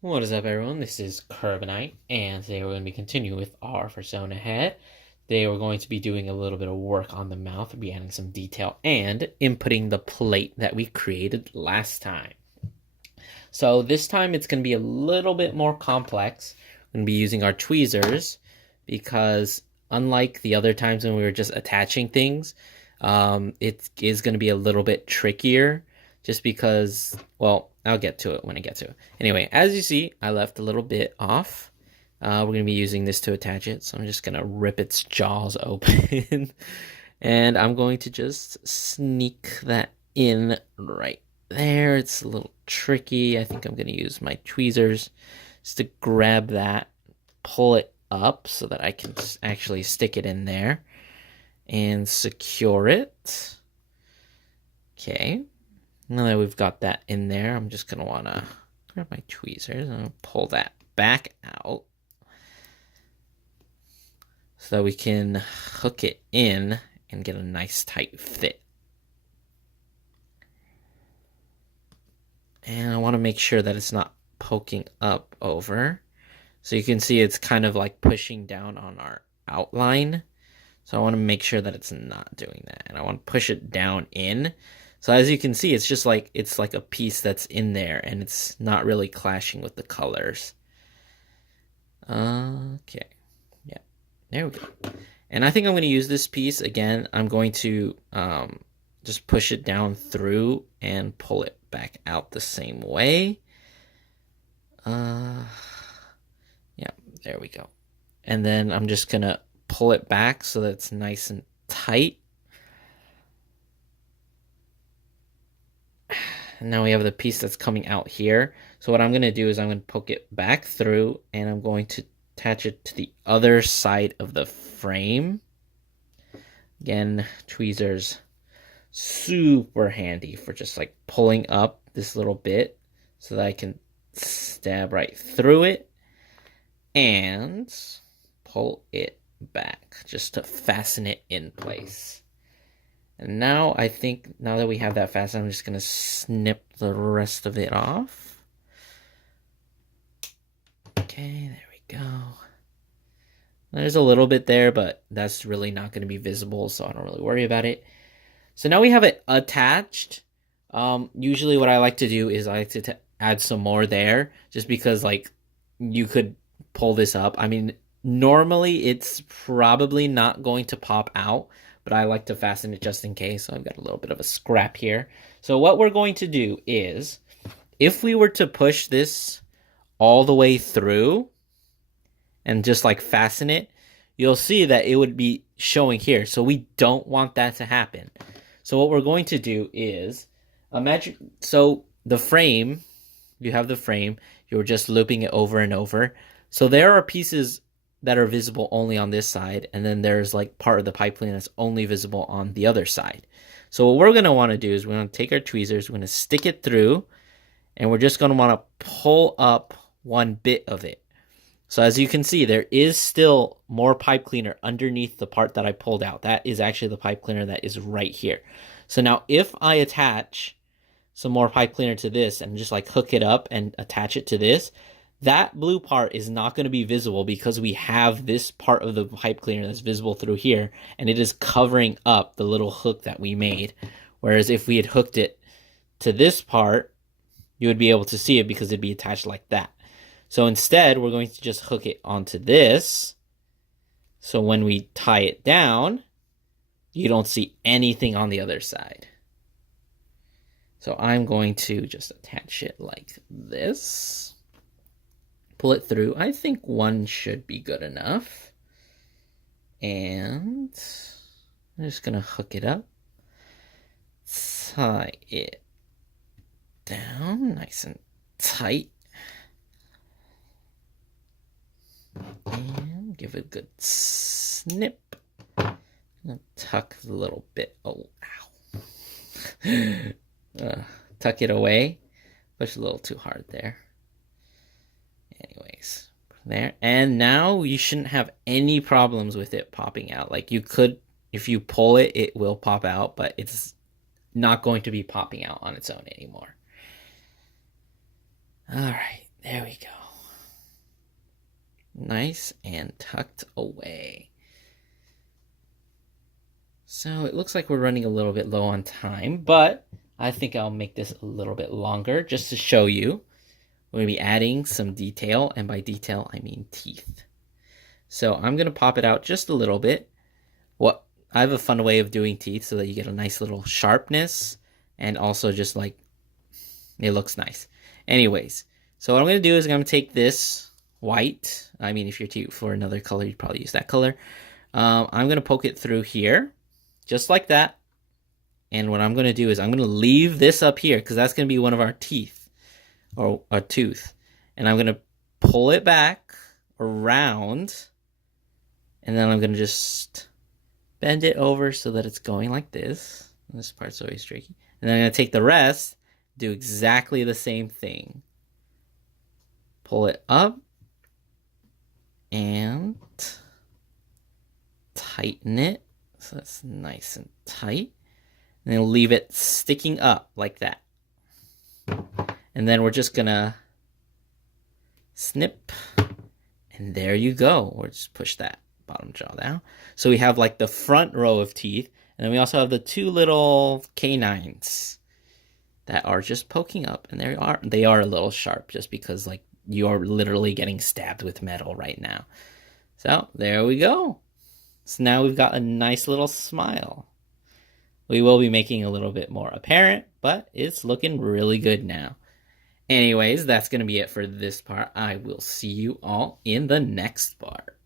What is up, everyone? This is Carbonite, and today we're going to be continuing with our Fursona head. Today we're going to be doing a little bit of work on the mouth. We'll be adding some detail and inputting the plate that we created last time. So this time it's going to be a little bit more complex. We're going to be using our tweezers because unlike the other times when we were just attaching things, it is going to be a little bit trickier just because, well, I'll get to it when I get to it. Anyway, as you see, I left a little bit off. We're going to be using this to attach it, so I'm just going to rip its jaws open. And I'm going to just sneak that in right there. It's a little tricky. I think I'm going to use my tweezers just to grab that, pull it up so that I can actually stick it in there and secure it. Okay. Now that we've got that in there, I'm just going to want to grab my tweezers and pull that back out so that we can hook it in and get a nice tight fit. And I want to make sure that it's not poking up over. So you can see it's kind of like pushing down on our outline. So I want to make sure that it's not doing that. And I want to push it down in. So as you can see, it's just like, it's like a piece that's in there and it's not really clashing with the colors. Okay. Yeah, there we go. And I think I'm going to use this piece again. I'm going to just push it down through and pull it back out the same way. Yeah, there we go. And then I'm just going to pull it back so that it's nice and tight. And now we have the piece that's coming out here. So what I'm going to do is I'm going to poke it back through and I'm going to attach it to the other side of the frame. Again, tweezers, super handy for just like pulling up this little bit so that I can stab right through it and pull it back just to fasten it in place. And now I think, now that we have that fastened, I'm just going to snip the rest of it off. Okay, there we go. There's a little bit there, but that's really not going to be visible, so I don't really worry about it. So now we have it attached. Usually what I like to do is I like to add some more there, just because like you could pull this up. I mean, normally it's probably not going to pop out, but I like to fasten it just in case. So I've got a little bit of a scrap here. So what we're going to do is, if we were to push this all the way through and just like fasten it, you'll see that it would be showing here. So we don't want that to happen. So what we're going to do is, imagine, so the frame, you have the frame, you're just looping it over and over. So there are pieces that are visible only on this side, and then there's like part of the pipe cleaner that's only visible on the other side. So what we're going to want to do is we're going to take our tweezers, we're going to stick it through, and we're just going to want to pull up one bit of it. So as you can see, there is still more pipe cleaner underneath the part that I pulled out. That is actually the pipe cleaner that is right here. So now if I attach some more pipe cleaner to this and just like hook it up and attach it to this, that blue part is not going to be visible because we have this part of the pipe cleaner that's visible through here, and it is covering up the little hook that we made. Whereas if we had hooked it to this part, you would be able to see it because it'd be attached like that. So instead, we're going to just hook it onto this. So when we tie it down, you don't see anything on the other side. So I'm going to just attach it like this. Pull it through. I think one should be good enough. And I'm just going to hook it up. Tie it down nice and tight. And give it a good snip. Tuck the little bit. Oh, ow. Tuck it away. Push a little too hard there. Anyways, there. And now you shouldn't have any problems with it popping out. Like you could, if you pull it, it will pop out, but it's not going to be popping out on its own anymore. All right, there we go. nice and tucked away. So it looks like we're running a little bit low on time, but I think I'll make this a little bit longer just to show you. We're going to be adding some detail, and by detail, I mean teeth. So I'm going to pop it out just a little bit. I have a fun way of doing teeth so that you get a nice little sharpness, and also just like it looks nice. Anyways, so what I'm going to do is I'm going to take this white. I mean, if you're teeth for another color, you'd probably use that color. I'm going to poke it through here, just like that. And what I'm going to do is I'm going to leave this up here because that's going to be one of our teeth or a tooth. And I'm going to pull it back around, and then I'm going to just bend it over so that it's going like this. This part's always tricky. And then I'm going to take the rest, do exactly the same thing. Pull it up and tighten it so it's nice and tight. And then leave it sticking up like that. And then we're just going to snip. And there you go. Or just push that bottom jaw down. So we have like the front row of teeth, and then we also have the two little canines that are just poking up, and they are a little sharp just because like you are literally getting stabbed with metal right now. So there we go. So now we've got a nice little smile. We will be making a little bit more apparent, but it's looking really good now. Anyways, that's going to be it for this part. I will see you all in the next part.